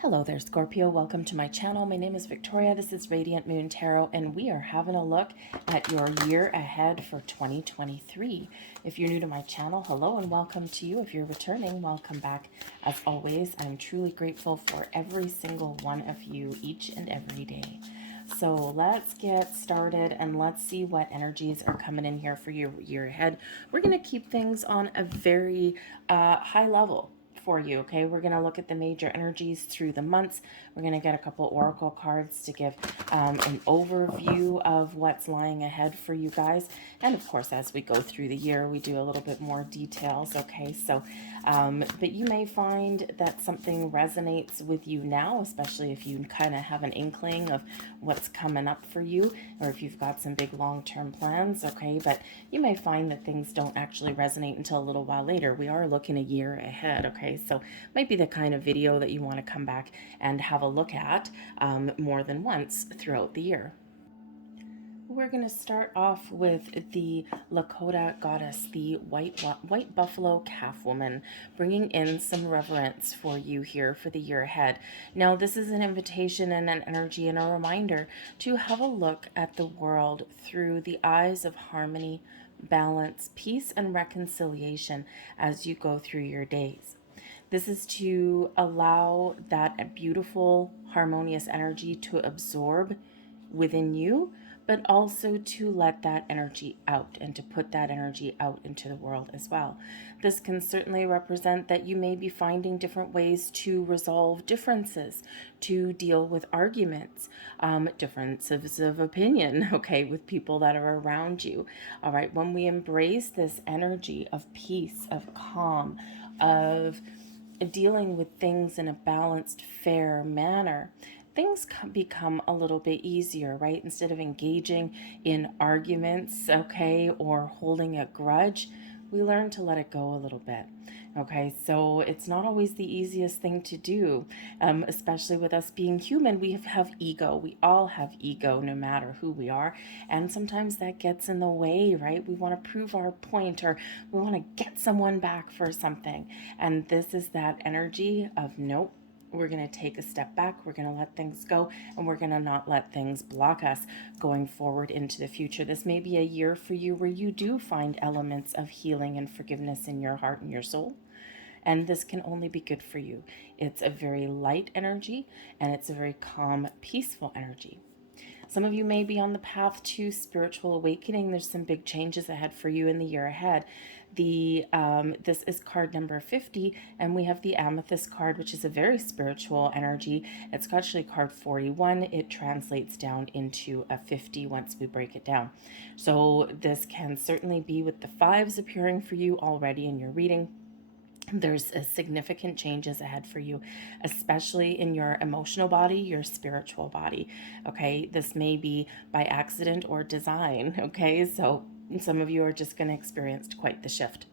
Hello there, Scorpio. Welcome to my channel. My name is Victoria. This is Radiant Moon Tarot, and we are having a look at your year ahead for 2023. If you're new to my channel, hello and welcome to you. If you're returning, welcome back. As always, I'm truly grateful for every single one of you each and every day. So let's get started and let's see what energies are coming in here for your year ahead. We're going to keep things on a very high level for you. Okay, we're going to look at the major energies through the months. We're going to get a couple oracle cards to give an overview of what's lying ahead for you guys, and of course as we go through the year we do a little bit more details. Okay, so but you may find that something resonates with you now, especially if you kind of have an inkling of what's coming up for you, or if you've got some big long-term plans. Okay, but you may find that things don't actually resonate until a little while later. We are looking a year ahead. Okay, so it might be the kind of video that you want to come back and have a look at more than once throughout the year. We're going to start off with the Lakota goddess, the white buffalo calf woman, bringing in some reverence for you here for the year ahead. Now, this is an invitation and an energy and a reminder to have a look at the world through the eyes of harmony, balance, peace, and reconciliation as you go through your days. This is to allow that beautiful, harmonious energy to absorb within you, but also to let that energy out and to put that energy out into the world as well. This can certainly represent that you may be finding different ways to resolve differences, to deal with arguments, differences of opinion, okay, with people that are around you. All right, when we embrace this energy of peace, of calm, of dealing with things in a balanced, fair manner, things become a little bit easier, right? Instead of engaging in arguments, okay, or holding a grudge, we learn to let it go a little bit. Okay, so it's not always the easiest thing to do, especially with us being human. We have ego. We all have ego, no matter who we are. And sometimes that gets in the way, right? We want to prove our point, or we want to get someone back for something. And this is that energy of nope. We're going to take a step back, we're going to let things go, and we're going to not let things block us going forward into the future. This may be a year for you where you do find elements of healing and forgiveness in your heart and your soul. And this can only be good for you. It's a very light energy, and it's a very calm, peaceful energy. Some of you may be on the path to spiritual awakening. There's some big changes ahead for you in the year ahead. This is card number 50, and we have the Amethyst card, which is a very spiritual energy. It's actually card 41. It translates down into a 50 once we break it down. So this can certainly be with the fives appearing for you already in your reading. There's a significant changes ahead for you, especially in your emotional body, your spiritual body. Okay, this may be by accident or design. Okay, so some of you are just going to experience quite the shift.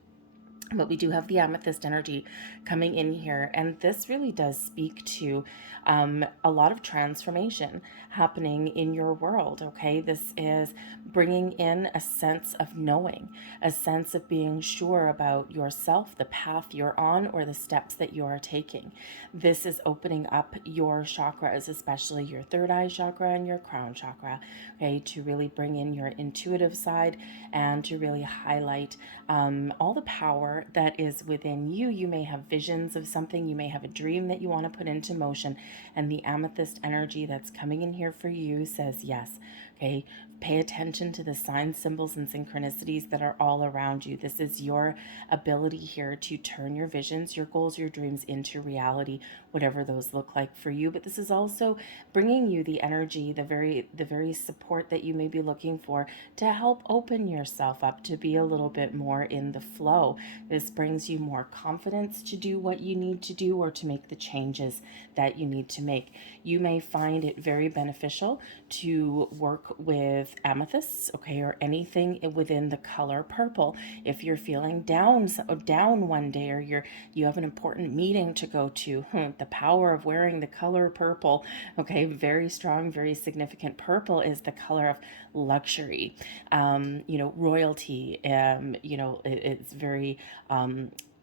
But we do have the amethyst energy coming in here, and this really does speak to a lot of transformation happening in your world. Okay, this is bringing in a sense of knowing, a sense of being sure about yourself, the path you're on, or the steps that you are taking. This is opening up your chakras, especially your third eye chakra and your crown chakra, okay, to really bring in your intuitive side and to really highlight all the power that is within you. You may have visions of something, you may have a dream that you want to put into motion, and the amethyst energy that's coming in here for you says yes. Okay, pay attention to the signs, symbols, and synchronicities that are all around you. This is your ability here to turn your visions, your goals, your dreams into reality, whatever those look like for you. But this is also bringing you the energy, the very support that you may be looking for to help open yourself up to be a little bit more in the flow. This brings you more confidence to do what you need to do or to make the changes that you need to make. You may find it very beneficial to work with amethysts, okay, or anything within the color purple. If you're feeling down one day, or you have an important meeting to go to, the power of wearing the color purple, okay, very strong, very significant. Purple is the color of luxury, royalty. It's very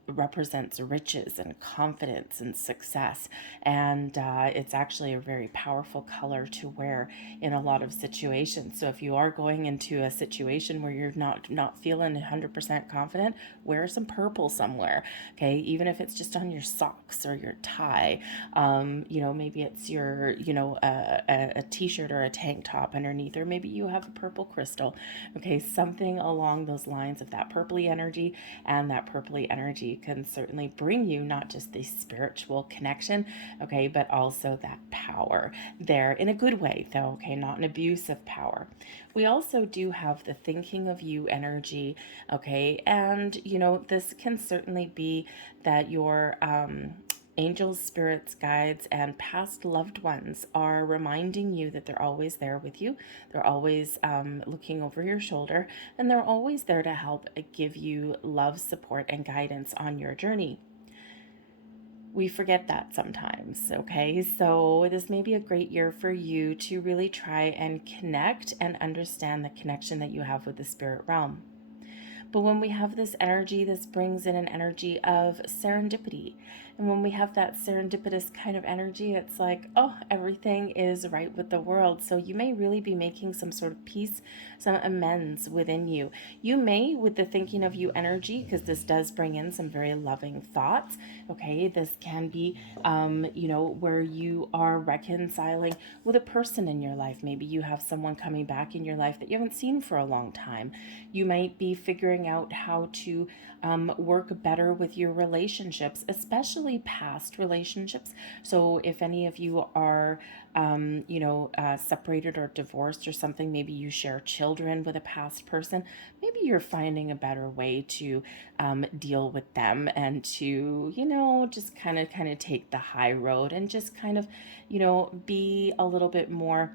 represents riches and confidence and success, and it's actually a very powerful color to wear in a lot of situations. So if you are going into a situation where you're not feeling 100% confident, wear some purple somewhere, okay? Even if it's just on your socks or your tie, you know, maybe it's your, you know, a t-shirt or a tank top underneath, or maybe you have a purple crystal, okay? Something along those lines of that purpley energy, and that purpley energy can certainly bring you not just the spiritual connection, okay, but also that power there in a good way, though, okay, not an abuse of power. We also do have the thinking of you energy, okay, and you know, this can certainly be that your angels, spirits, guides, and past loved ones are reminding you that they're always there with you. They're always looking over your shoulder, and they're always there to help give you love, support, and guidance on your journey. We forget that sometimes, okay? So this may be a great year for you to really try and connect and understand the connection that you have with the spirit realm. But when we have this energy, this brings in an energy of serendipity. And when we have that serendipitous kind of energy, it's like, oh, everything is right with the world. So you may really be making some sort of peace, some amends within you. You may, with the thinking of you energy, because this does bring in some very loving thoughts, okay? This can be, you know, where you are reconciling with a person in your life. Maybe you have someone coming back in your life that you haven't seen for a long time. You might be figuring out how to work better with your relationships, especially past relationships. So if any of you are, you know, separated or divorced or something, maybe you share children with a past person, maybe you're finding a better way to deal with them, and to, you know, just kind of take the high road, and just kind of, you know, be a little bit more,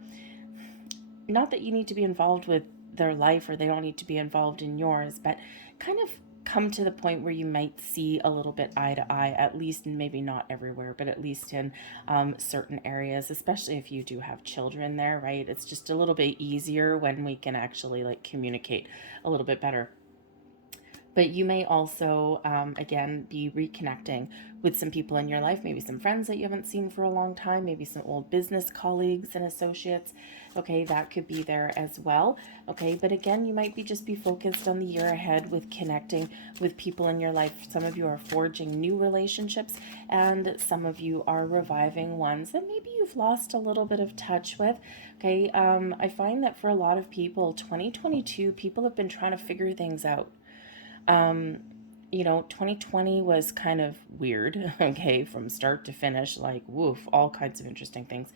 not that you need to be involved with their life or they don't need to be involved in yours, but kind of come to the point where you might see a little bit eye to eye, at least, and maybe not everywhere, but at least in certain areas, especially if you do have children there, right? It's just a little bit easier when we can actually like communicate a little bit better. But you may also, again, be reconnecting with some people in your life, maybe some friends that you haven't seen for a long time, maybe some old business colleagues and associates. Okay, that could be there as well. Okay, but again, you might just be focused on the year ahead with connecting with people in your life. Some of you are forging new relationships, and some of you are reviving ones that maybe you've lost a little bit of touch with. Okay, I find that for a lot of people, 2022, people have been trying to figure things out. You know, 2020 was kind of weird, okay, from start to finish, like, woof, all kinds of interesting things.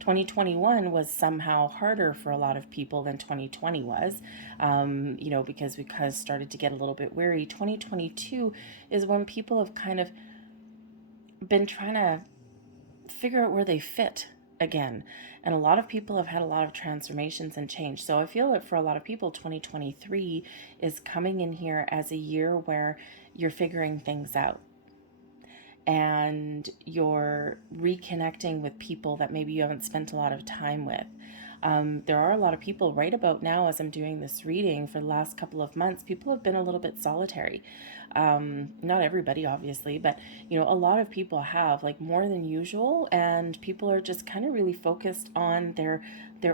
2021 was somehow harder for a lot of people than 2020 was, you know, because we kind of started to get a little bit weary. 2022 is when people have kind of been trying to figure out where they fit again. And a lot of people have had a lot of transformations and change. So I feel that for a lot of people, 2023 is coming in here as a year where you're figuring things out, and you're reconnecting with people that maybe you haven't spent a lot of time with. There are a lot of people right about now, as I'm doing this reading, for the last couple of months, people have been a little bit solitary. Not everybody, obviously, but, you know, a lot of people have, like, more than usual, and people are just kind of really focused on their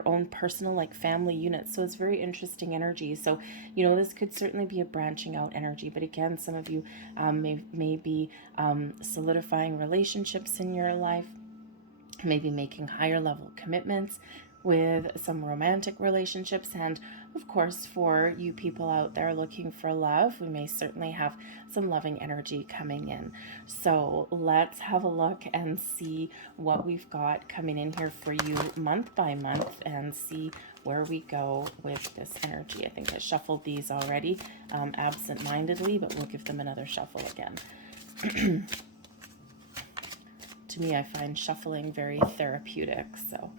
own personal, like, family units. So it's very interesting energy. So, you know, this could certainly be a branching out energy, but again, some of you may be solidifying relationships in your life, maybe making higher level commitments with some romantic relationships. And of course, for you people out there looking for love, we may certainly have some loving energy coming in. So let's have a look and see what we've got coming in here for you month by month, and see where we go with this energy. I think I shuffled these already absent-mindedly, but we'll give them another shuffle again. To me, I find shuffling very therapeutic. So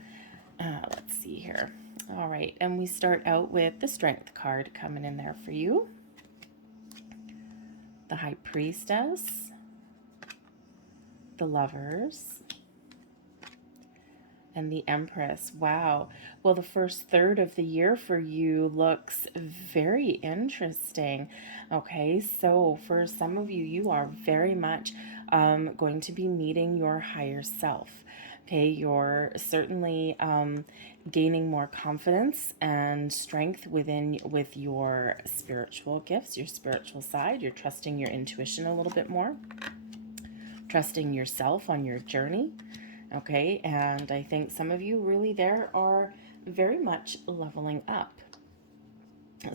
let's see here. All right, and we start out with the Strength card coming in there for you. The High Priestess, the Lovers, and the Empress. Wow. Well, the first third of the year for you looks very interesting. Okay, so for some of you, you are very much going to be meeting your higher self. Okay, you're certainly gaining more confidence and strength with your spiritual gifts, your spiritual side. You're trusting your intuition a little bit more, trusting yourself on your journey. Okay, and I think some of you really there are very much leveling up.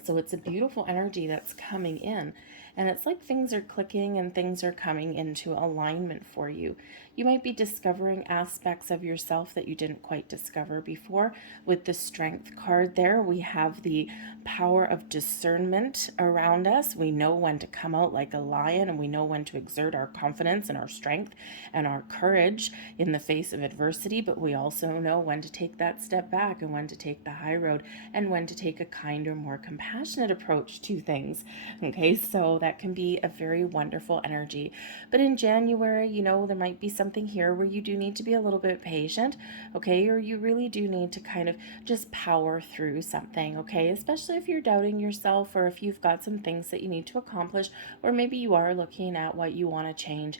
So it's a beautiful energy that's coming in. And it's like things are clicking and things are coming into alignment for you. You might be discovering aspects of yourself that you didn't quite discover before. With the Strength card there, we have the power of discernment around us. We know when to come out like a lion, and we know when to exert our confidence and our strength and our courage in the face of adversity, but we also know when to take that step back and when to take the high road and when to take a kinder, more compassionate approach to things. Okay, so that can be a very wonderful energy. But in January, you know, there might be something here where you do need to be a little bit patient, okay, or you really do need to kind of just power through something, okay, especially if you're doubting yourself or if you've got some things that you need to accomplish, or maybe you are looking at what you want to change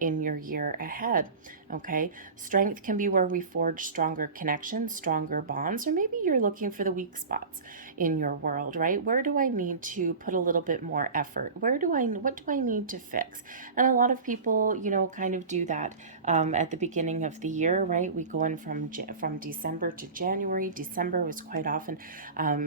in your year ahead. Okay, strength can be where we forge stronger connections, stronger bonds, or maybe you're looking for the weak spots in your world, right? Where do I need to put a little bit more effort? What do I need to fix? And a lot of people, you know, kind of do that at the beginning of the year, right? We go in from December to January. December was quite often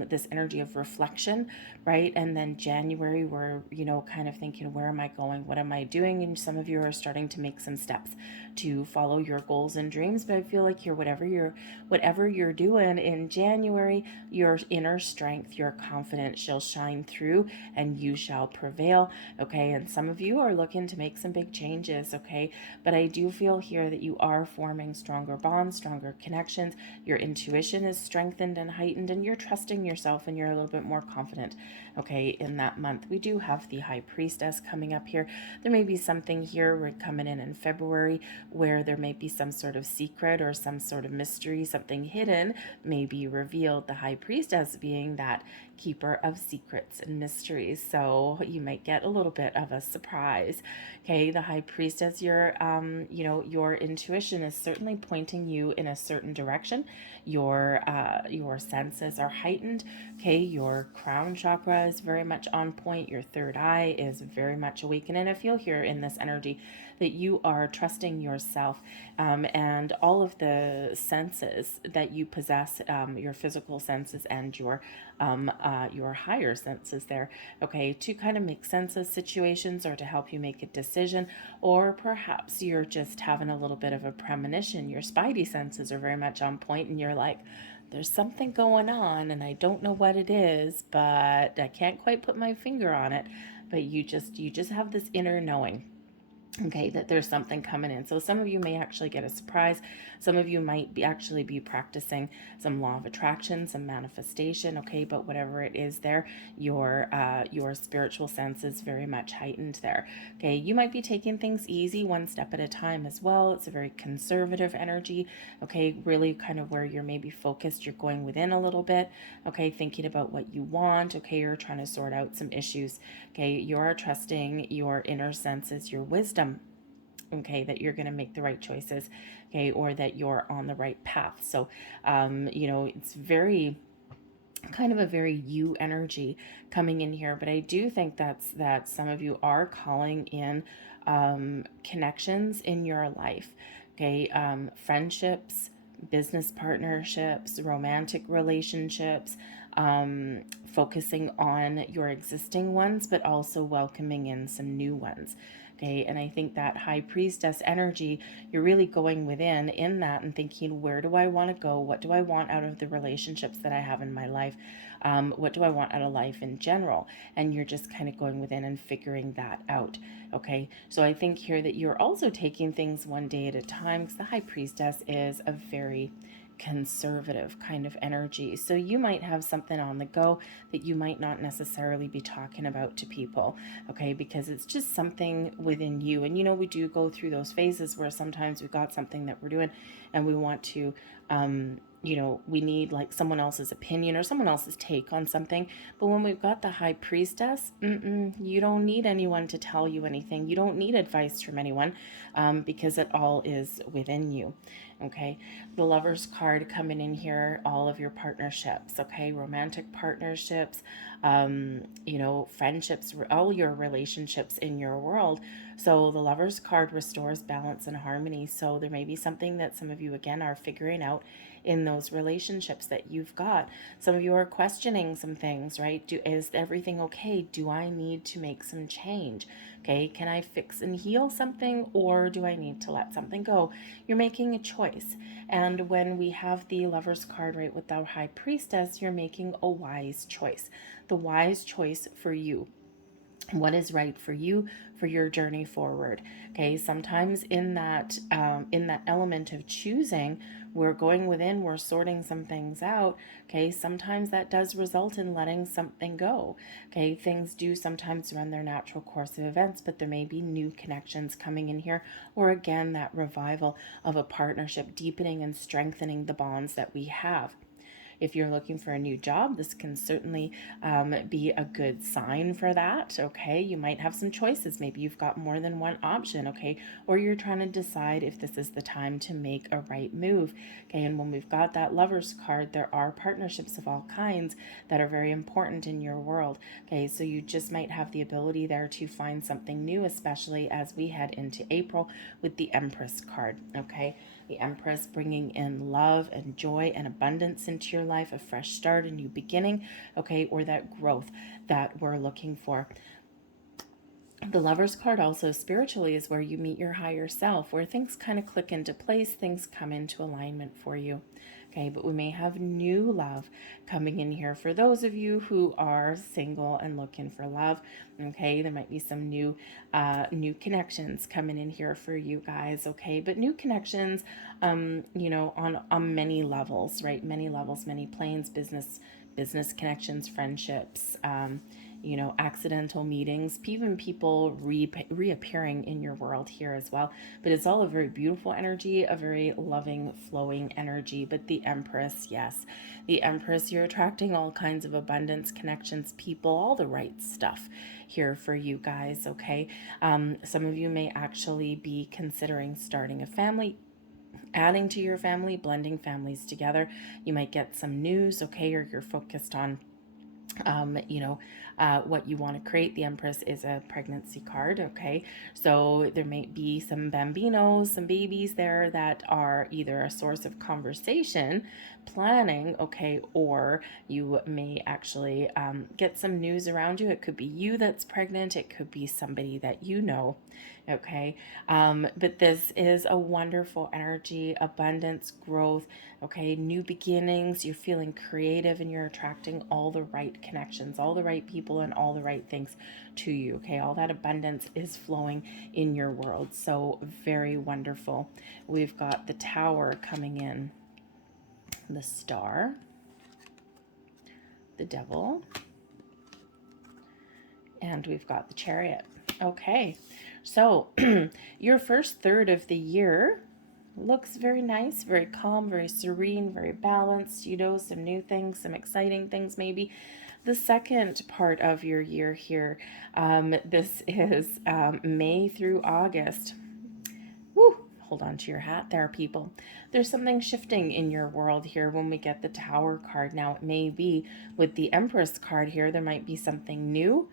this energy of reflection, right? And then January, we're, you know, kind of thinking, where am I going? What am I doing? And some of you are starting to make some steps to follow your goals and dreams. But I feel like whatever you're doing in January, your inner strength, your confidence shall shine through and you shall prevail. Okay, and some of you are looking to make some big changes, okay? But I do feel here that you are forming stronger bonds, stronger connections. Your intuition is strengthened and heightened, and you're trusting yourself and you're a little bit more confident, okay, in that month. We do have the High Priestess coming up here. There may be something here, we're coming in February, where there may be some sort of secret or some sort of mystery, something hidden may be revealed. The High Priestess being that keeper of secrets and mysteries, so you might get a little bit of a surprise. Okay, the High Priestess, your your intuition is certainly pointing you in a certain direction. Your senses are heightened. Okay, your crown chakra is very much on point. Your third eye is very much awakened, and I feel here in this energy that you are trusting yourself and all of the senses that you possess, your physical senses and your higher senses there, okay, to kind of make sense of situations or to help you make a decision, or perhaps you're just having a little bit of a premonition. Your spidey senses are very much on point and you're like, there's something going on and I don't know what it is, but I can't quite put my finger on it. But you just have this inner knowing, okay, that there's something coming in. So some of you may actually get a surprise. Some of you might actually be practicing some law of attraction, some manifestation, okay, but whatever it is there, your spiritual sense is very much heightened there. Okay, you might be taking things easy, one step at a time as well. It's a very conservative energy, okay, really kind of where you're maybe focused, you're going within a little bit, okay, thinking about what you want, okay, you're trying to sort out some issues, okay, you're trusting your inner senses, your wisdom, okay, that you're going to make the right choices, okay, or that you're on the right path. So it's very kind of a very you energy coming in here, but I do think that some of you are calling in connections in your life, okay, friendships, business partnerships, romantic relationships, focusing on your existing ones, but also welcoming in some new ones. Okay, and I think that High Priestess energy, you're really going within in that and thinking, where do I want to go? What do I want out of the relationships that I have in my life? What do I want out of life in general? And you're just kind of going within and figuring that out. Okay, so I think here that you're also taking things one day at a time, because the High Priestess is a very conservative kind of energy. So you might have something on the go that you might not necessarily be talking about to people, okay, because it's just something within you. And we do go through those phases where sometimes we've got something that we're doing and we want to we need like someone else's opinion or someone else's take on something. But when we've got the High Priestess, you don't need anyone to tell you anything. You don't need advice from anyone, because it all is within you. Okay, the Lover's card coming in here, all of your partnerships, okay, romantic partnerships, friendships, all your relationships in your world. So the Lover's card restores balance and harmony. So there may be something that some of you, again, are figuring out in those relationships that you've got. Some of you are questioning some things, right? Is everything okay? Do I need to make some change? Okay, can I fix and heal something, or do I need to let something go? You're making a choice. And when we have the Lover's card right with the High Priestess, you're making a wise choice. The wise choice for you. What is right for you, for your journey forward. Okay, sometimes in that element of choosing, we're going within, we're sorting some things out. Okay, sometimes that does result in letting something go. Okay, things do sometimes run their natural course of events, but there may be new connections coming in here, or again, that revival of a partnership, deepening and strengthening the bonds that we have. If you're looking for a new job, this can certainly be a good sign for that, okay? You might have some choices. Maybe you've got more than one option, okay? Or you're trying to decide if this is the time to make a right move, okay? And when we've got that Lover's card, there are partnerships of all kinds that are very important in your world, okay? So you just might have the ability there to find something new, especially as we head into April with the Empress card, okay? The Empress bringing in love and joy and abundance into your life, a fresh start, a new beginning, okay, or that growth that we're looking for. The Lover's card also spiritually is where you meet your higher self, where things kind of click into place, things come into alignment for you. Okay, but we may have new love coming in here for those of you who are single and looking for love. Okay, there might be some new connections coming in here for you guys. Okay, but new connections, on many levels, right? Many levels, many planes, business connections, friendships, accidental meetings, even people reappearing in your world here as well. But it's all a very beautiful energy, a very loving, flowing energy. But the Empress, yes, the Empress, you're attracting all kinds of abundance, connections, people, all the right stuff here for you guys, okay? Some of you may actually be considering starting a family, adding to your family, blending families together. You might get some news, okay, or you're focused on what you want to create. The Empress is a pregnancy card, okay? So there may be some bambinos, some babies there that are either a source of conversation, planning, okay, or you may actually get some news around you. It could be you that's pregnant, it could be somebody that you know, okay? But this is a wonderful energy, abundance, growth, okay, new beginnings. You're feeling creative and you're attracting all the right connections, all the right people, and all the right things to you, okay? All that abundance is flowing in your world. So very wonderful. We've got the Tower coming in, the Star, the Devil, and we've got the Chariot. Okay, so your first third of the year looks very nice, very calm, very serene, very balanced, some new things, some exciting things maybe. The second part of your year here, this is May through August. Woo! Hold on to your hat there, people. There's something shifting in your world here when we get the Tower card. Now, it may be with the Empress card here, there might be something new,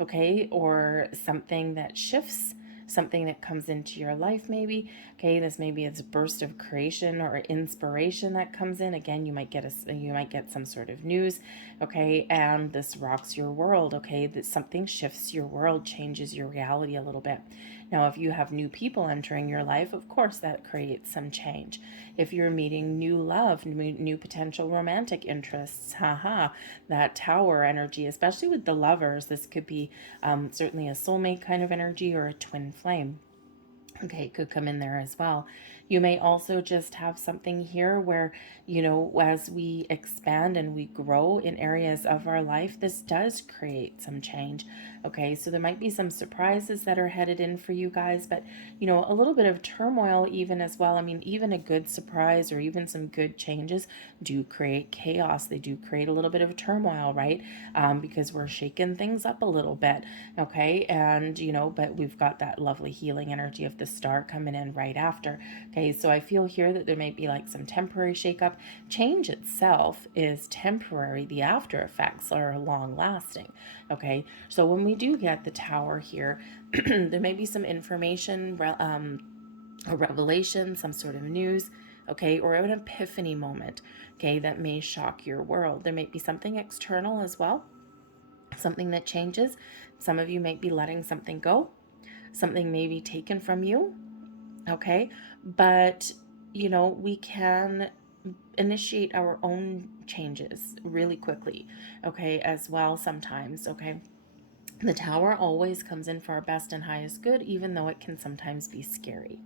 okay, or something that shifts, something that comes into your life maybe, okay? This maybe it's a burst of creation or inspiration that comes in. Again, you might get some sort of news, okay? And this rocks your world, okay? That something shifts your world, changes your reality a little bit. Now, if you have new people entering your life, of course that creates some change. If you're meeting new love, new potential romantic interests, that Tower energy, especially with the Lovers, this could be certainly a soulmate kind of energy or a twin flame. Okay, it could come in there as well. You may also just have something here where, you know, as we expand and we grow in areas of our life, this does create some change. Okay, so there might be some surprises that are headed in for you guys, but, you know, a little bit of turmoil even as well. I mean, even a good surprise or even some good changes do create chaos. They do create a little bit of turmoil, right? Because we're shaking things up a little bit. Okay, and, you know, but we've got that lovely healing energy of the star coming in right after. Okay, so I feel here that there may be like some temporary shakeup. Change itself is temporary. The after effects are long lasting. Okay, so when we do get the Tower here, there may be some information, a revelation, some sort of news, okay, or an epiphany moment, okay, that may shock your world. There may be something external as well, something that changes. Some of you may be letting something go. Something may be taken from you, okay? But, you know, we can initiate our own changes really quickly, okay, as well sometimes, okay? The Tower always comes in for our best and highest good, even though it can sometimes be scary.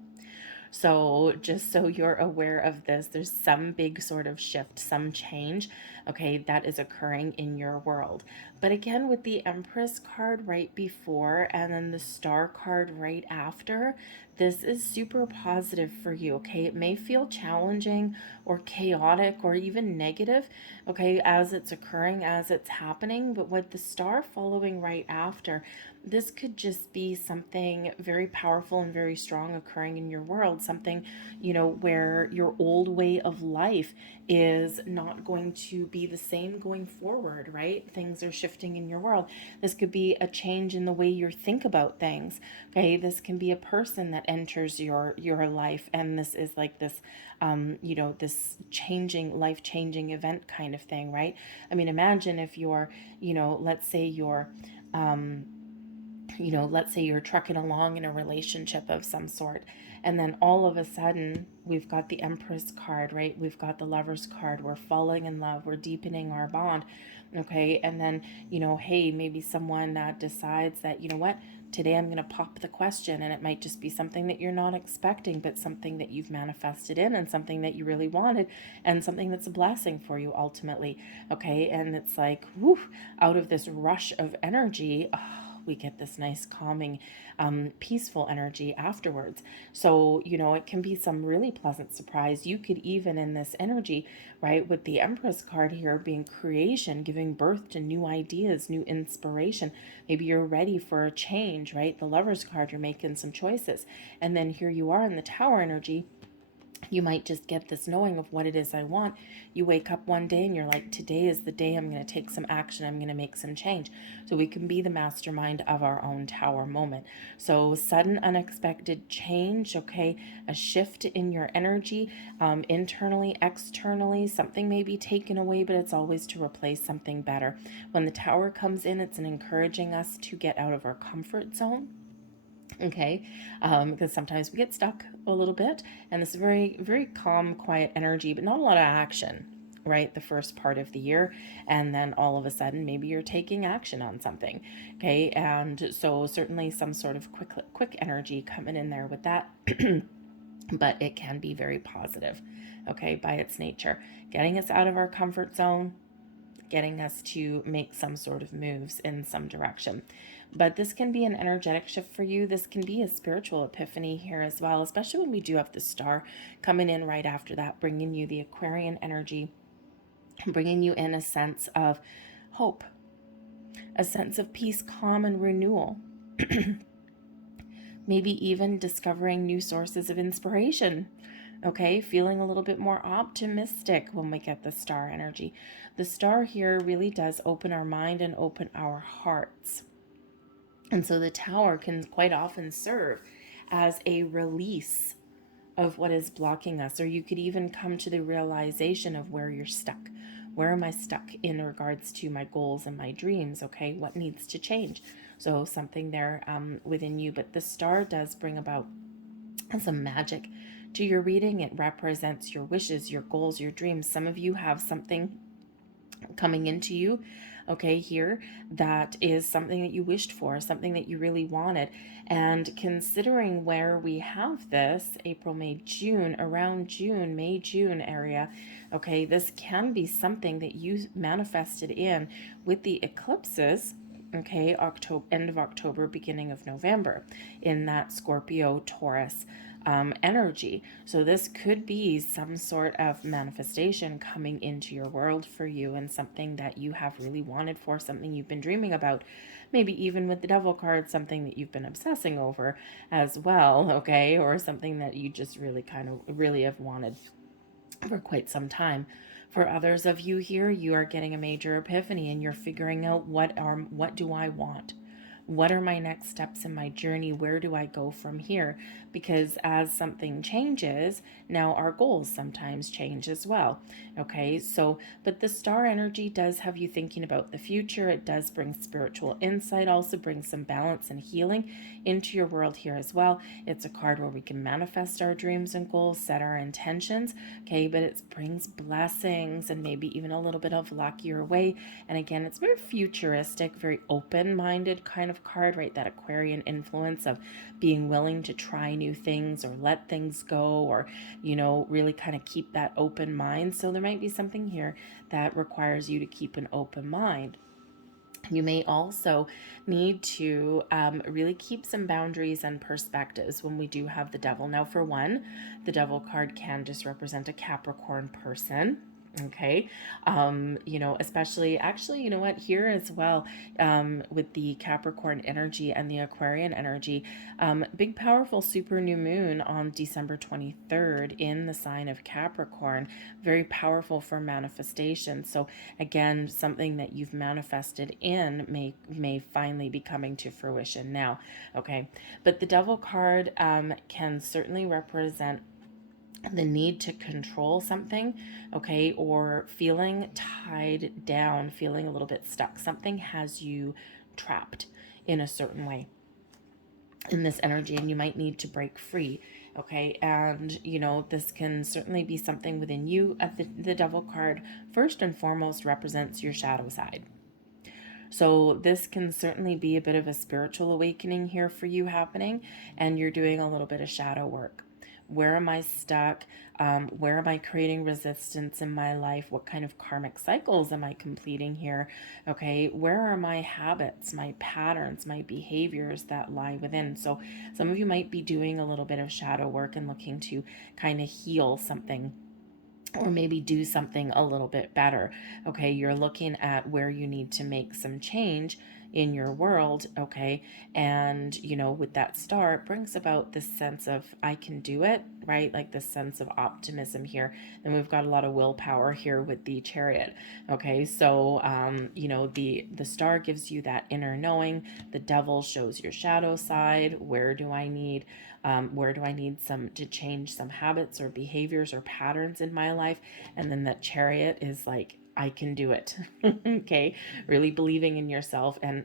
So just so you're aware of this, there's some big sort of shift, some change, okay, that is occurring in your world. But again, with the Empress card right before and then the Star card right after, this is super positive for you, okay? It may feel challenging or chaotic or even negative, okay, as it's occurring, as it's happening. But with the Star following right after, this could just be something very powerful and very strong occurring in your world. Something, you know, where your old way of life is not going to be the same going forward, right? Things are shifting in your world. This could be a change in the way you think about things. Okay, this can be a person that enters your life, and this is like this, you know, this changing, life changing event kind of thing, right? I mean, imagine if you're, you know, let's say you're, you know, let's say you're trucking along in a relationship of some sort, and then all of a sudden we've got the Empress card, right? We've got the Lover's card. We're falling in love. We're deepening our bond, okay? And then, you know, hey, maybe someone decides that, you know what, today I'm going to pop the question, and it might just be something that you're not expecting, but something that you've manifested in and something that you really wanted and something that's a blessing for you ultimately, okay? And it's like, whew, out of this rush of energy, we get this nice calming, peaceful energy afterwards. So, you know, it can be some really pleasant surprise. You could even in this energy, right, with the Empress card here being creation, giving birth to new ideas, new inspiration. Maybe you're ready for a change, right? The Lover's card, you're making some choices. And then here you are in the Tower energy. You might just get this knowing of what it is I want. You wake up one day and you're like, today is the day I'm going to take some action. I'm going to make some change. So we can be the mastermind of our own Tower moment. So sudden, unexpected change, okay? A shift in your energy, internally, externally. Something may be taken away, but it's always to replace something better. When the Tower comes in, it's encouraging us to get out of our comfort zone. Okay, because sometimes we get stuck a little bit, and this very, very calm, quiet energy, but not a lot of action, right? The first part of the year, and then all of a sudden, maybe you're taking action on something. Okay, and so certainly some sort of quick energy coming in there with that, but it can be very positive. Okay, by its nature, getting us out of our comfort zone, getting us to make some sort of moves in some direction. But this can be an energetic shift for you. This can be a spiritual epiphany here as well, especially when we do have the Star coming in right after that, bringing you the Aquarian energy, bringing you in a sense of hope, a sense of peace, calm, and renewal. Maybe even discovering new sources of inspiration. Okay, feeling a little bit more optimistic when we get the Star energy. The Star here really does open our mind and open our hearts. And so the Tower can quite often serve as a release of what is blocking us, or you could even come to the realization of where you're stuck. Where am I stuck in regards to my goals and my dreams? Okay, what needs to change? So something there within you. But the Star does bring about some magic to your reading. It represents your wishes, your goals, your dreams. Some of you have something coming into you, okay, here, that is something that you wished for, something that you really wanted. And considering where we have this, April, May, June, around June, May, June area, okay, this can be something that you manifested in with the eclipses, okay, October, end of October, beginning of November, in that Scorpio Taurus energy. So this could be some sort of manifestation coming into your world for you, and something that you have really wanted for, something you've been dreaming about, maybe even with the devil card, something that you've been obsessing over as well, okay, or something that you just really kind of really have wanted for quite some time. For others of you here, you are getting a major epiphany and you're figuring out what do I want? What are my next steps in my journey? Where do I go from here? Because as something changes, now our goals sometimes change as well. Okay, so, but the star energy does have you thinking about the future. It does bring spiritual insight, also brings some balance and healing into your world here as well. It's a card where we can manifest our dreams and goals, set our intentions, okay, but it brings blessings and maybe even a little bit of luck your way. And again, it's very futuristic, very open-minded kind of card, right? That Aquarian influence of being willing to try new things or let things go, or, you know, really kind of keep that open mind. So there might be something here that requires you to keep an open mind. You may also need to really keep some boundaries and perspectives when we do have the devil. Now, for one, the devil card can just represent a Capricorn person. Okay, you know, especially, actually, you know what, here as well, with the Capricorn energy and the Aquarian energy, big powerful super new moon on December 23rd in the sign of Capricorn, very powerful for manifestation. So again, something that you've manifested in may finally be coming to fruition now. Okay, but the devil card can certainly represent the need to control something, okay, or feeling tied down, feeling a little bit stuck. Something has you trapped in a certain way in this energy, and you might need to break free, okay. And you know, this can certainly be something within you. The devil card first and foremost represents your shadow side. So this can certainly be a bit of a spiritual awakening here for you happening, and you're doing a little bit of shadow work. Where am I stuck? Where am I creating resistance in my life? What kind of karmic cycles am I completing here? Okay, where are my habits, my patterns, my behaviors that lie within? So some of you might be doing a little bit of shadow work and looking to kind of heal something, or maybe do something a little bit better. Okay, you're looking at where you need to make some change in your world, okay, and you know, with that star, it brings about this sense of I can do it, right? Like this sense of optimism here. And we've got a lot of willpower here with the Chariot. Okay, so you know, the star gives you that inner knowing. The devil shows your shadow side. Where do I need some to change some habits or behaviors or patterns in my life? And then that Chariot is like, I can do it. Okay, really believing in yourself and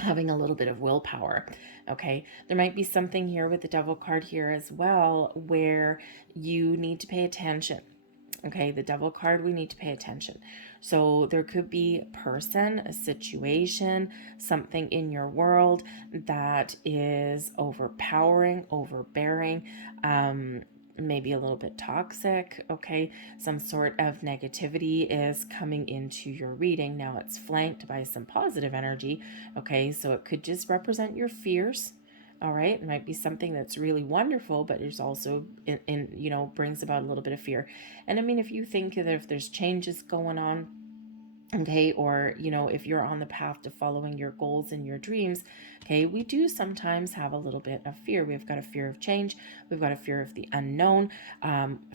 having a little bit of willpower. Okay, there might be something here with the devil card here as well where you need to pay attention. Okay, the devil card, we need to pay attention. So there could be a person, a situation, something in your world that is overpowering, overbearing, maybe a little bit toxic. Okay, some sort of negativity is coming into your reading. Now it's flanked by some positive energy. Okay, so it could just represent your fears. All right, it might be something that's really wonderful, but there's also in you know, brings about a little bit of fear. And I mean, if you think that if there's changes going on, okay, or you know, if you're on the path to following your goals and your dreams, okay, we do sometimes have a little bit of fear. We've got a fear of change, we've got a fear of the unknown,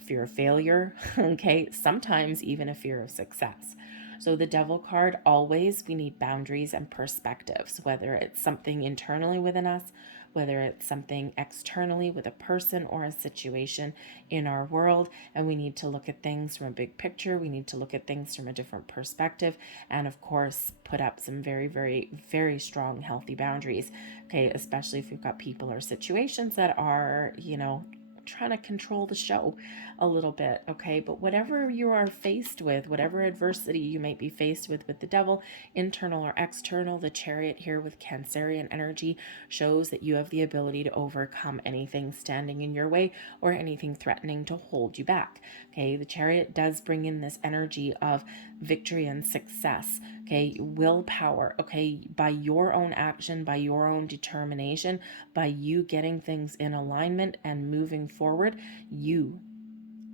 fear of failure, okay, sometimes even a fear of success. So the devil card, always we need boundaries and perspectives, whether it's something internally within us, whether it's something externally with a person or a situation in our world. And we need to look at things from a big picture. We need to look at things from a different perspective. And of course, put up some very, very, very strong, healthy boundaries. Okay, especially if you've got people or situations that are, you know, trying to control the show a little bit, okay? But whatever you are faced with, whatever adversity you might be faced with the devil, internal or external, the Chariot here with Cancerian energy shows that you have the ability to overcome anything standing in your way or anything threatening to hold you back, okay? The Chariot does bring in this energy of victory and success, okay? Willpower, okay? By your own action, by your own determination, by you getting things in alignment and moving forward, you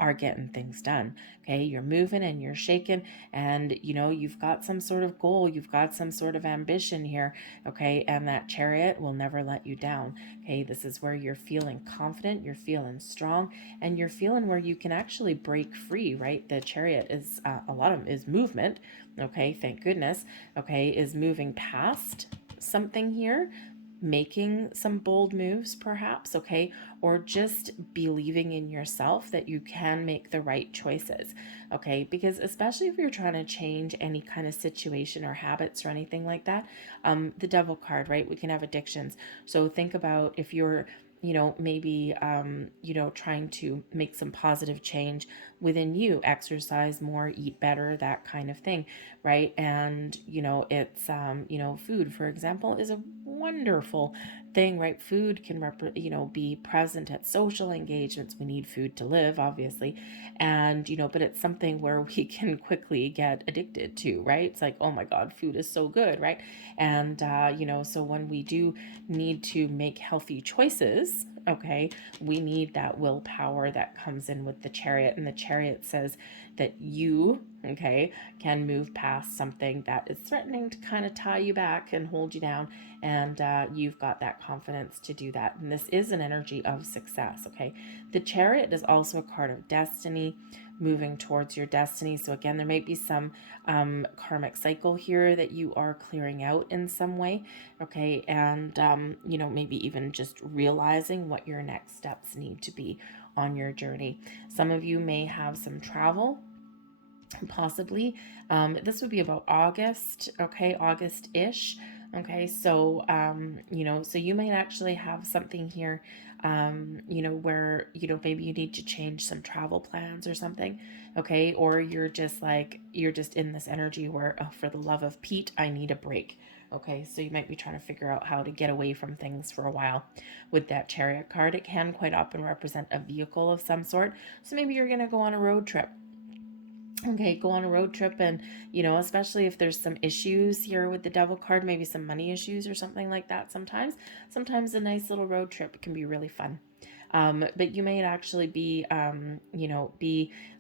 are getting things done, okay? You're moving and you're shaking, and you've got some sort of goal, you've got some sort of ambition here, okay? And that Chariot will never let you down, okay? This is where you're feeling confident, you're feeling strong, and you're feeling where you can actually break free, right? The Chariot is a lot of is movement, okay? Thank goodness, okay? Is moving past something here, making some bold moves perhaps, okay? Or just believing in yourself that you can make the right choices, okay? Because especially if you're trying to change any kind of situation or habits or anything like that, the Devil card, right? We can have addictions. So think about if you're maybe, trying to make some positive change within you, exercise more, eat better, that kind of thing, right? And, it's, food, for example, is a wonderful thing, right? Food can, be present at social engagements. We need food to live, obviously. And, but it's something where we can quickly get addicted to, right? It's like, oh my God, food is so good, right? And, so when we do need to make healthy choices, okay, we need that willpower that comes in with the Chariot. And the Chariot says that you, okay, can move past something that is threatening to kind of tie you back and hold you down. And you've got that confidence to do that. And this is an energy of success, okay? The Chariot is also a card of destiny, moving towards your destiny. So again, there might be some karmic cycle here that you are clearing out in some way, okay? And, maybe even just realizing what your next steps need to be on your journey. Some of you may have some travel, possibly. This would be about August, okay? August-ish. Okay, so, so you might actually have something here, where, maybe you need to change some travel plans or something, okay? Or you're just in this energy where, oh, for the love of Pete, I need a break. Okay, so you might be trying to figure out how to get away from things for a while. With that Chariot card, it can quite often represent a vehicle of some sort. So maybe you're going to go on a road trip. Okay, go on a road trip, and especially if there's some issues here with the Devil card, maybe some money issues or something like that. Sometimes a nice little road trip can be really fun. But you may actually be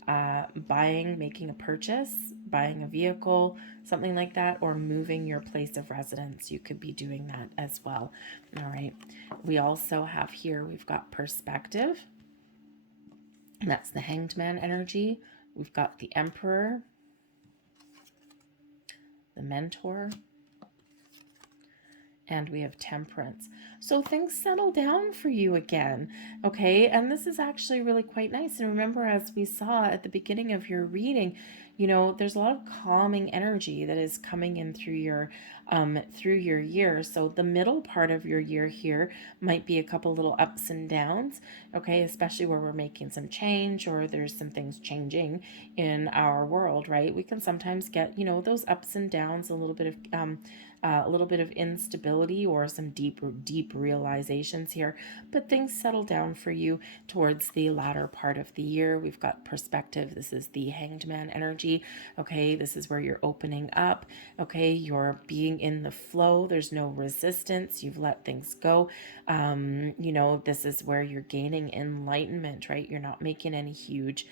making a purchase, buying a vehicle, something like that, or moving your place of residence. You could be doing that as well. All right, we also have here, we've got perspective, and that's the Hanged Man energy. We've got the Emperor, the Mentor, and we have Temperance. So things settle down for you again, okay? And this is actually really quite nice. And remember, as we saw at the beginning of your reading, there's a lot of calming energy that is coming in through your year. So the middle part of your year here might be a couple little ups and downs, okay? Especially where we're making some change or there's some things changing in our world, right? We can sometimes get, those ups and downs, a little bit of instability or some deep realizations here, but things settle down for you towards the latter part of the year. We've got perspective. This is the Hanged Man energy. Okay, this is where you're opening up. Okay, you're being in the flow. There's no resistance. You've let things go. This is where you're gaining enlightenment, right? You're not making any huge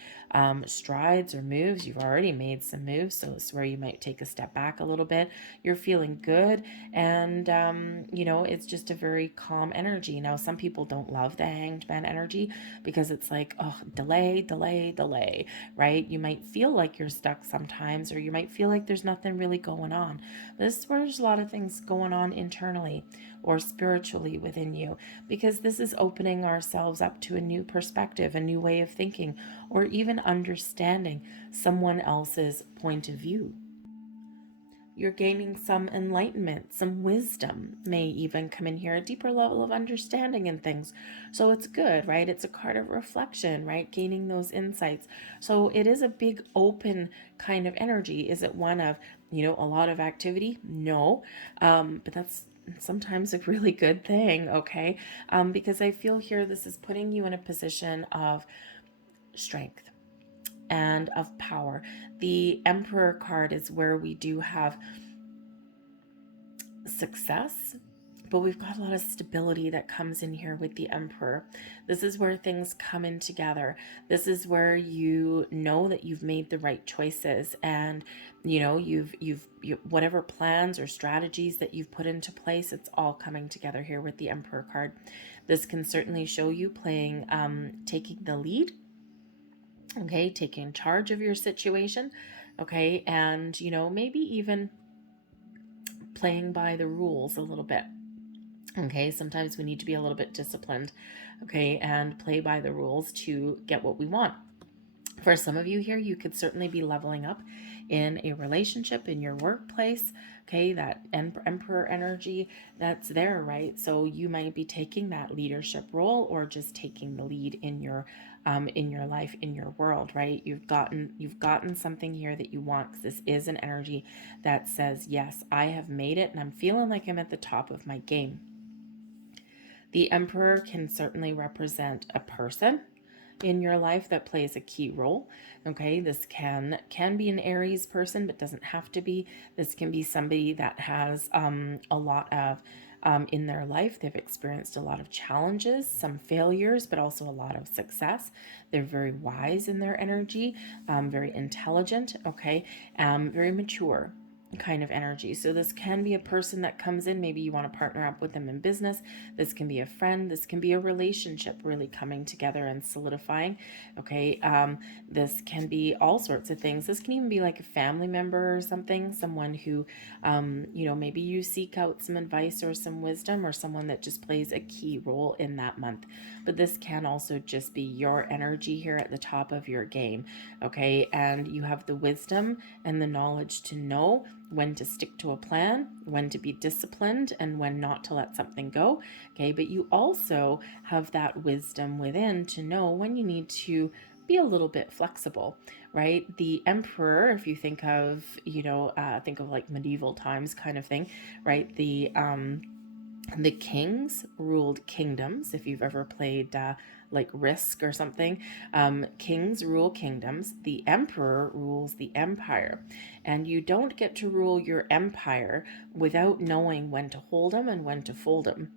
strides or moves. You've already made some moves, so it's where you might take a step back a little bit. You're feeling good, and it's just a very calm energy. Now, some people don't love the Hanged Man energy because it's like, oh, delay, right? You might feel like you're stuck sometimes, or you might feel like there's nothing really going on. This is where there's a lot of things going on internally or spiritually within you, because this is opening ourselves up to a new perspective, a new way of thinking, or even understanding someone else's point of view. You're gaining some enlightenment, some wisdom may even come in here, a deeper level of understanding in things. So it's good, right? It's a card of reflection, right? Gaining those insights. So it is a big open kind of energy. Is it one of, a lot of activity? No. But that's sometimes a really good thing, okay? Because I feel here this is putting you in a position of strength and of power. The Emperor card is where we do have success, but we've got a lot of stability that comes in here with the Emperor. This is where things come in together. This is where you know that you've made the right choices, and you've whatever plans or strategies that you've put into place, it's all coming together here with the Emperor card. This can certainly show you playing, taking the lead, okay, taking charge of your situation, okay, and maybe even playing by the rules a little bit. Okay, sometimes we need to be a little bit disciplined, okay, and play by the rules to get what we want. For some of you here, you could certainly be leveling up in a relationship, in your workplace, okay, that Emperor energy that's there, right? So you might be taking that leadership role, or just taking the lead in your life, in your world, right? You've gotten something here that you want, because this is an energy that says, yes, I have made it, and I'm feeling like I'm at the top of my game. The Emperor can certainly represent a person in your life that plays a key role. Okay, this can be an Aries person, but doesn't have to be. This can be somebody that has a lot of in their life. They've experienced a lot of challenges, some failures, but also a lot of success. They're very wise in their energy, very intelligent, okay, very mature kind of energy. So this can be a person that comes in, maybe you want to partner up with them in business. This can be a friend, this can be a relationship really coming together and solidifying. Okay, this can be all sorts of things. This can even be like a family member or something, someone who maybe you seek out some advice or some wisdom, or someone that just plays a key role in that month. But this can also just be your energy here at the top of your game. Okay, and you have the wisdom and the knowledge to know when to stick to a plan, when to be disciplined, and when not to let something go. Okay, but you also have that wisdom within to know when you need to be a little bit flexible, right? The Emperor, if you think of, think of like medieval times kind of thing, right? The kings ruled kingdoms. If you've ever played like Risk or something, kings rule kingdoms. The emperor rules the empire, and you don't get to rule your empire without knowing when to hold them and when to fold them.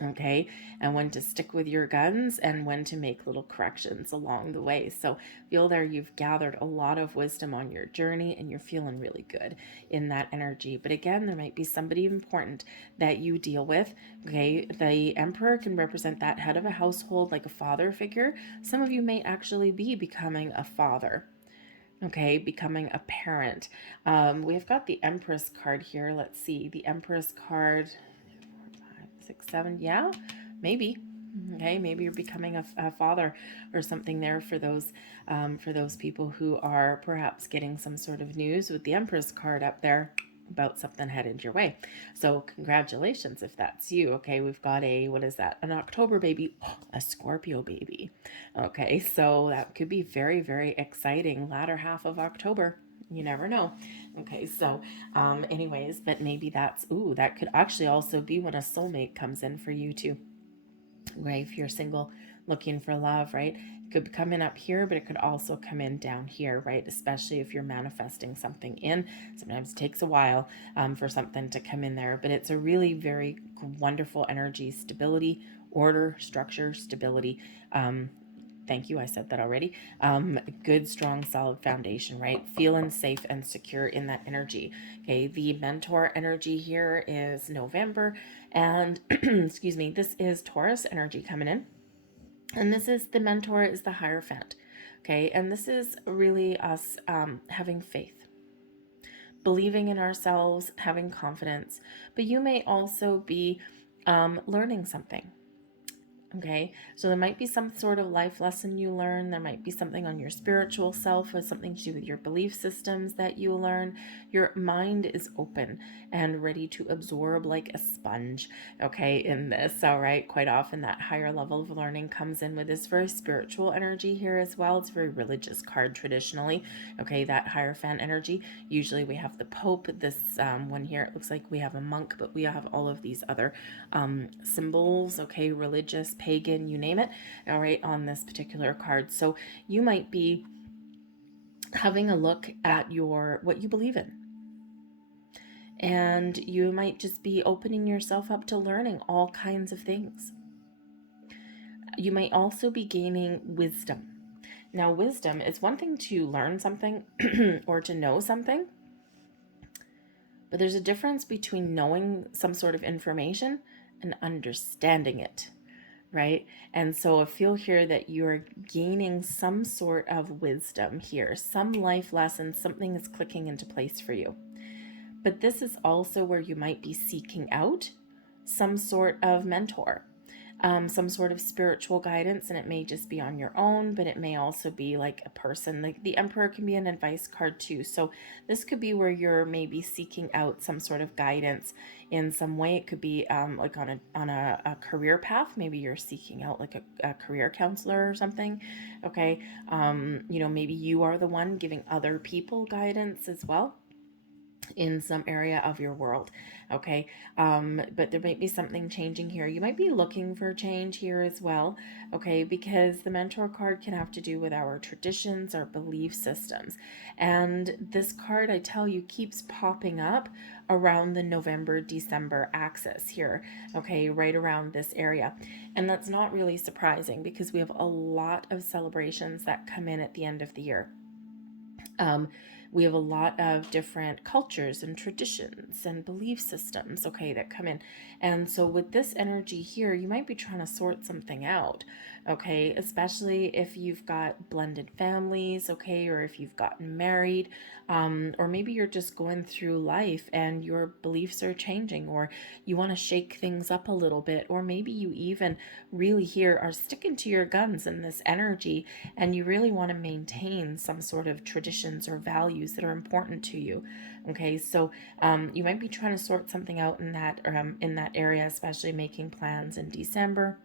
Okay, and when to stick with your guns and when to make little corrections along the way. So feel there you've gathered a lot of wisdom on your journey, and you're feeling really good in that energy. But again, there might be somebody important that you deal with. Okay, the Emperor can represent that head of a household, like a father figure. Some of you may actually be becoming a father. Okay, becoming a parent. We've got the Empress card here. Let's see, the Empress card, 6, 7, yeah, maybe. Okay, maybe you're becoming a father or something there for those people who are perhaps getting some sort of news with the Empress card up there about something headed your way. So congratulations if that's you. Okay, we've got what is that? An October baby, a Scorpio baby. Okay, so that could be very, very exciting latter half of October. You never know. Okay, so anyways, but maybe that could actually also be when a soulmate comes in for you too, right? If you're single looking for love, right? It could come in up here, but it could also come in down here, right? Especially if you're manifesting something in. Sometimes it takes a while for something to come in there, but it's a really very wonderful energy, stability, order, structure, stability. Thank you, I said that already. Good, strong, solid foundation, right? Feeling safe and secure in that energy. Okay, the mentor energy here is November, and excuse me, this is Taurus energy coming in. And this is the mentor is the Hierophant. Okay, and this is really us having faith, believing in ourselves, having confidence. But you may also be learning something. Okay, so there might be some sort of life lesson you learn. There might be something on your spiritual self or something to do with your belief systems that you learn. Your mind is open and ready to absorb like a sponge, okay, in this. All right, quite often that higher level of learning comes in with this very spiritual energy here as well. It's a very religious card traditionally, okay, that Hierophant energy. Usually we have the Pope. This one here, it looks like we have a monk, but we have all of these other symbols, okay, religious, pagan, you name it, all right, on this particular card. So you might be having a look at what you believe in, and you might just be opening yourself up to learning all kinds of things. You might also be gaining wisdom. Now, wisdom is one thing to learn something or to know something, but there's a difference between knowing some sort of information and understanding it, right? And so I feel here that you're gaining some sort of wisdom here, some life lesson, something is clicking into place for you. But this is also where you might be seeking out some sort of mentor, some sort of spiritual guidance, and it may just be on your own, but it may also be like a person. Like the Emperor can be an advice card too. So this could be where you're maybe seeking out some sort of guidance in some way. It could be like on a career path. Maybe you're seeking out like a career counselor or something. Okay, maybe you are the one giving other people guidance as well in some area of your world. Okay, but there might be something changing here. You might be looking for change here as well, okay, because the mentor card can have to do with our traditions, our belief systems, and this card, I tell you, keeps popping up around the November-December axis here, okay, right around this area. And that's not really surprising because we have a lot of celebrations that come in at the end of the year. We have a lot of different cultures and traditions and belief systems, okay, that come in. And so with this energy here, you might be trying to sort something out, okay, especially if you've got blended families, okay, or if you've gotten married, or maybe you're just going through life and your beliefs are changing, or you want to shake things up a little bit, or maybe you even really here are sticking to your guns in this energy and you really want to maintain some sort of traditions or values that are important to you. Okay, so you might be trying to sort something out in that area, especially making plans in December,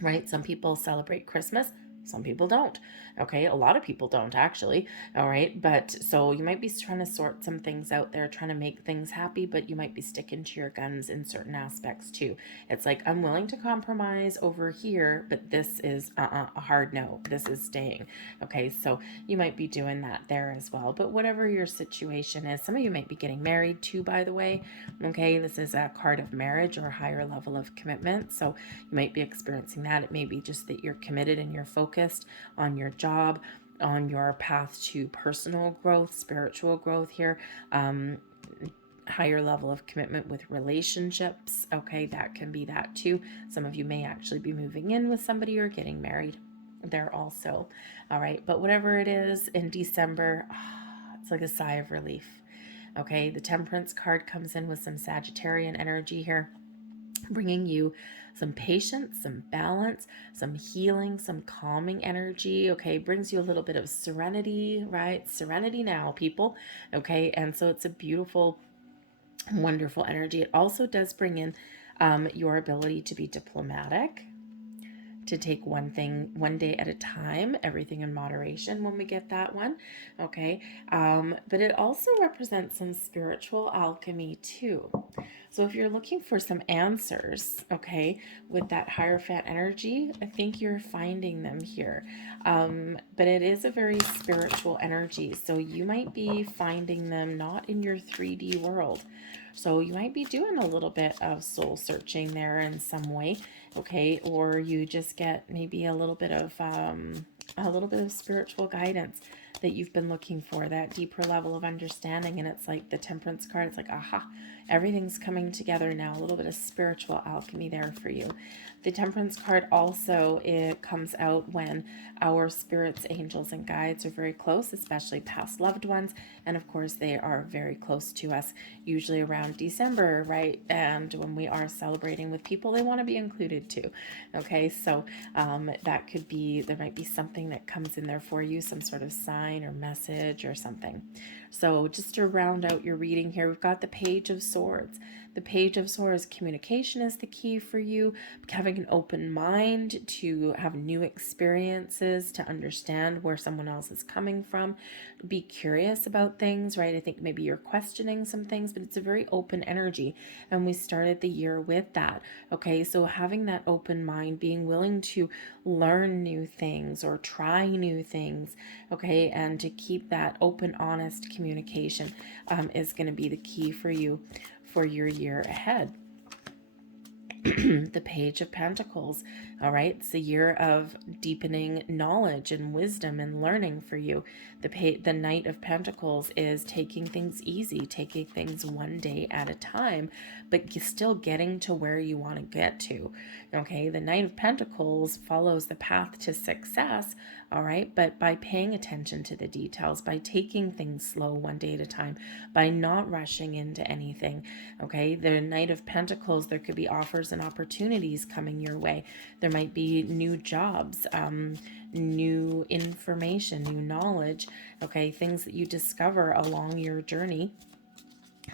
right? Some people celebrate Christmas, some people don't. Okay, a lot of people don't actually. All right, but so you might be trying to sort some things out there, trying to make things happy, but you might be sticking to your guns in certain aspects too. It's like, I'm willing to compromise over here, but this is a hard no. This is staying. Okay, so you might be doing that there as well. But whatever your situation is, some of you might be getting married too, by the way. Okay, this is a card of marriage or a higher level of commitment. So you might be experiencing that. It may be just that you're committed and you're focused on your job, on your path to personal growth, spiritual growth here, higher level of commitment with relationships. Okay, that can be that too. Some of you may actually be moving in with somebody or getting married there also. All right, but whatever it is in December, it's like a sigh of relief. Okay, the Temperance card comes in with some Sagittarian energy here, bringing you some patience, some balance, some healing, some calming energy. Okay, brings you a little bit of serenity, right? Serenity now, people. Okay, and so it's a beautiful, wonderful energy. It also does bring in your ability to be diplomatic, to take one thing one day at a time, everything in moderation when we get that one. Okay, but it also represents some spiritual alchemy too. So if you're looking for some answers, okay, with that Hierophant energy, I think you're finding them here. But it is a very spiritual energy, so you might be finding them not in your 3D world. So you might be doing a little bit of soul searching there in some way, okay, or you just get maybe a little bit of spiritual guidance that you've been looking for, that deeper level of understanding. And it's like the Temperance card, it's like, aha, everything's coming together now. A little bit of spiritual alchemy there for you. The Temperance card also, it comes out when our spirits, angels, and guides are very close, especially past loved ones. And of course, they are very close to us, usually around December, right? And when we are celebrating with people, they want to be included too. Okay, so that could be, there might be something that comes in there for you, some sort of sign or message or something. So just to round out your reading here, we've got the Page of Swords. The Page of Swords, communication is the key for you, having an open mind to have new experiences, to understand where someone else is coming from, be curious about things, right? I think maybe you're questioning some things, but it's a very open energy. And we started the year with that. Okay, so having that open mind, being willing to learn new things or try new things, okay, and to keep that open, honest communication is going to be the key for you for your year ahead. The Page of Pentacles. All right, it's a year of deepening knowledge and wisdom and learning for you. The Knight of Pentacles is taking things easy, taking things one day at a time, but still getting to where you want to get to. Okay, the Knight of Pentacles follows the path to success, all right, but by paying attention to the details, by taking things slow one day at a time, by not rushing into anything. Okay, the Knight of Pentacles, there could be offers and opportunities coming your way. There might be new jobs, new information, new knowledge, okay, things that you discover along your journey.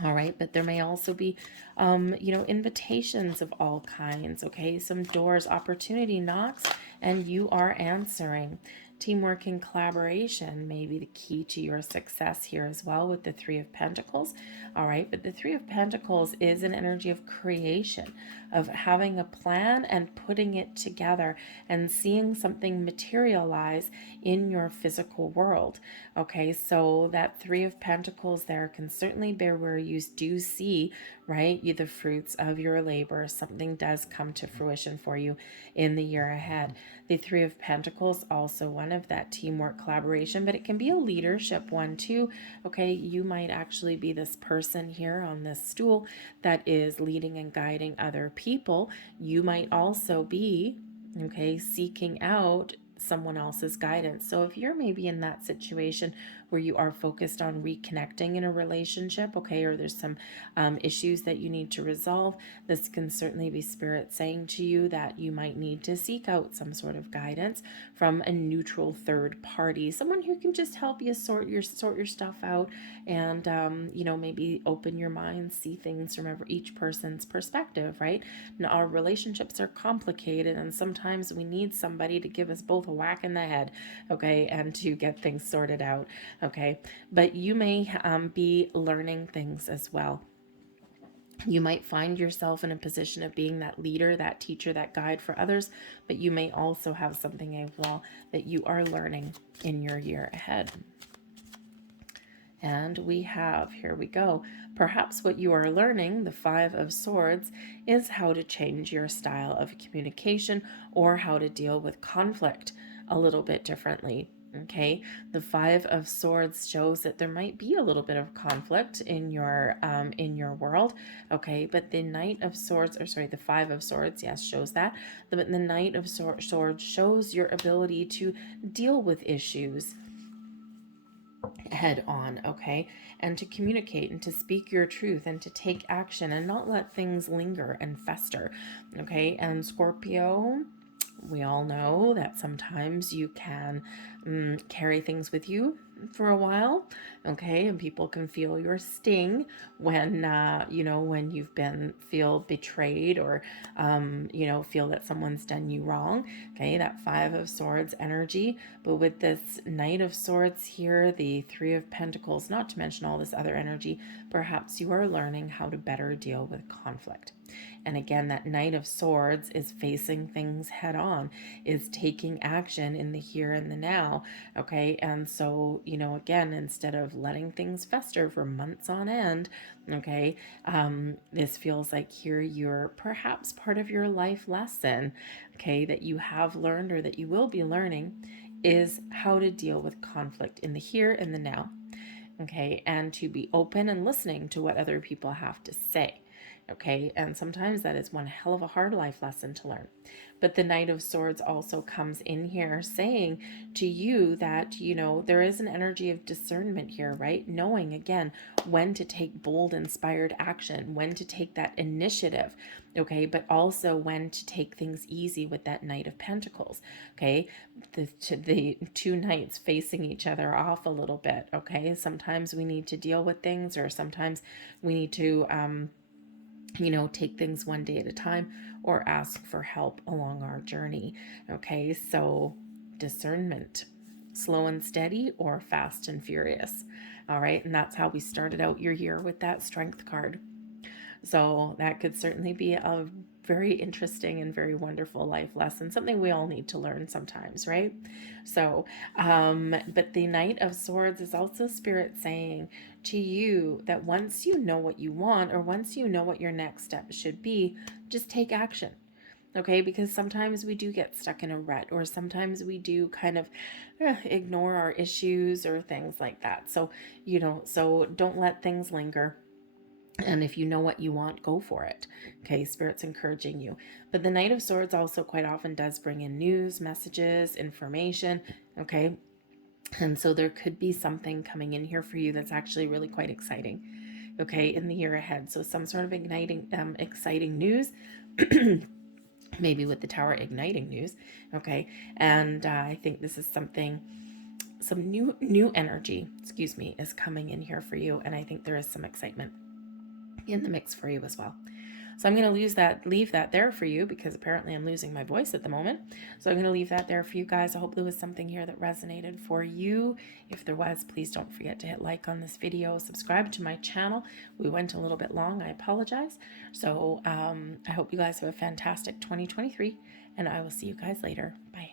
All right, but there may also be, invitations of all kinds, okay? Some doors, opportunity knocks, and you are answering. Teamwork and collaboration may be the key to your success here as well with the Three of Pentacles. All right, but the Three of Pentacles is an energy of creation, of having a plan and putting it together and seeing something materialize in your physical world. Okay, so that Three of Pentacles there can certainly bear where you do see, right, the fruits of your labor. Something does come to fruition for you in the year ahead. The Three of Pentacles, also one of that teamwork, collaboration, but it can be a leadership one too. Okay, you might actually be this person here on this stool that is leading and guiding other people. You might also be, okay, seeking out someone else's guidance. So if you're maybe in that situation where you are focused on reconnecting in a relationship, okay, or there's some issues that you need to resolve, this can certainly be Spirit saying to you that you might need to seek out some sort of guidance from a neutral third party, someone who can just help you sort your stuff out and maybe open your mind, see things from each person's perspective, right? Now, our relationships are complicated, and sometimes we need somebody to give us both a whack in the head, okay, and to get things sorted out. Okay, but you may be learning things as well. You might find yourself in a position of being that leader, that teacher, that guide for others, but you may also have something as well that you are learning in your year ahead. And we have, here we go, perhaps what you are learning, the Five of Swords, is how to change your style of communication or how to deal with conflict a little bit differently. Okay, the Five of Swords shows that there might be a little bit of conflict in your world. Okay, but the Knight of Swords, or sorry, the Five of Swords, yes, shows that. But the Knight of Swords shows your ability to deal with issues head on, okay, and to communicate and to speak your truth and to take action and not let things linger and fester. Okay, and Scorpio, we all know that sometimes you can carry things with you for a while, okay, and people can feel your sting when when you've feel betrayed or feel that someone's done you wrong. Okay, that Five of Swords energy, but with this Knight of Swords here, the Three of Pentacles, not to mention all this other energy, perhaps you are learning how to better deal with conflict. And again, that Knight of Swords is facing things head on, is taking action in the here and the now. Okay, and so, again, instead of letting things fester for months on end, okay, this feels like here you're perhaps part of your life lesson, okay, that you have learned or that you will be learning is how to deal with conflict in the here and the now. Okay, and to be open and listening to what other people have to say. Okay, and sometimes that is one hell of a hard life lesson to learn. But the Knight of Swords also comes in here saying to you that, you know, there is an energy of discernment here, right? Knowing again when to take bold, inspired action, when to take that initiative, okay, but also when to take things easy with that Knight of Pentacles, okay? The two knights facing each other off a little bit, okay? Sometimes we need to deal with things, or sometimes we need to, you know, take things one day at a time or ask for help along our journey. Okay, so discernment, slow and steady or fast and furious. All right, and that's how we started out your year with that Strength card. So that could certainly be a very interesting and very wonderful life lesson, something we all need to learn sometimes, right? So, but the Knight of Swords is also Spirit saying to you that once you know what you want, or once you know what your next step should be, just take action. Okay, because sometimes we do get stuck in a rut, or sometimes we do kind of ignore our issues or things like that. So, you know, so don't let things linger. And if you know what you want, go for it. Okay, Spirit's encouraging you. But the Knight of Swords also quite often does bring in news, messages, information. Okay, and so there could be something coming in here for you that's actually really quite exciting. Okay, in the year ahead. So some sort of exciting news. Maybe with the Tower, igniting news. Okay, and I think this is something, some new energy, excuse me, is coming in here for you, and I think there is some excitement in the mix for you as well. So I'm going to leave that there for you, because apparently I'm losing my voice at the moment. So I'm going to leave that there for you guys. I hope there was something here that resonated for you. If there was, please don't forget to hit like on this video, subscribe to my channel. We went a little bit long, I apologize. So I hope you guys have a fantastic 2023, and I will see you guys later. Bye.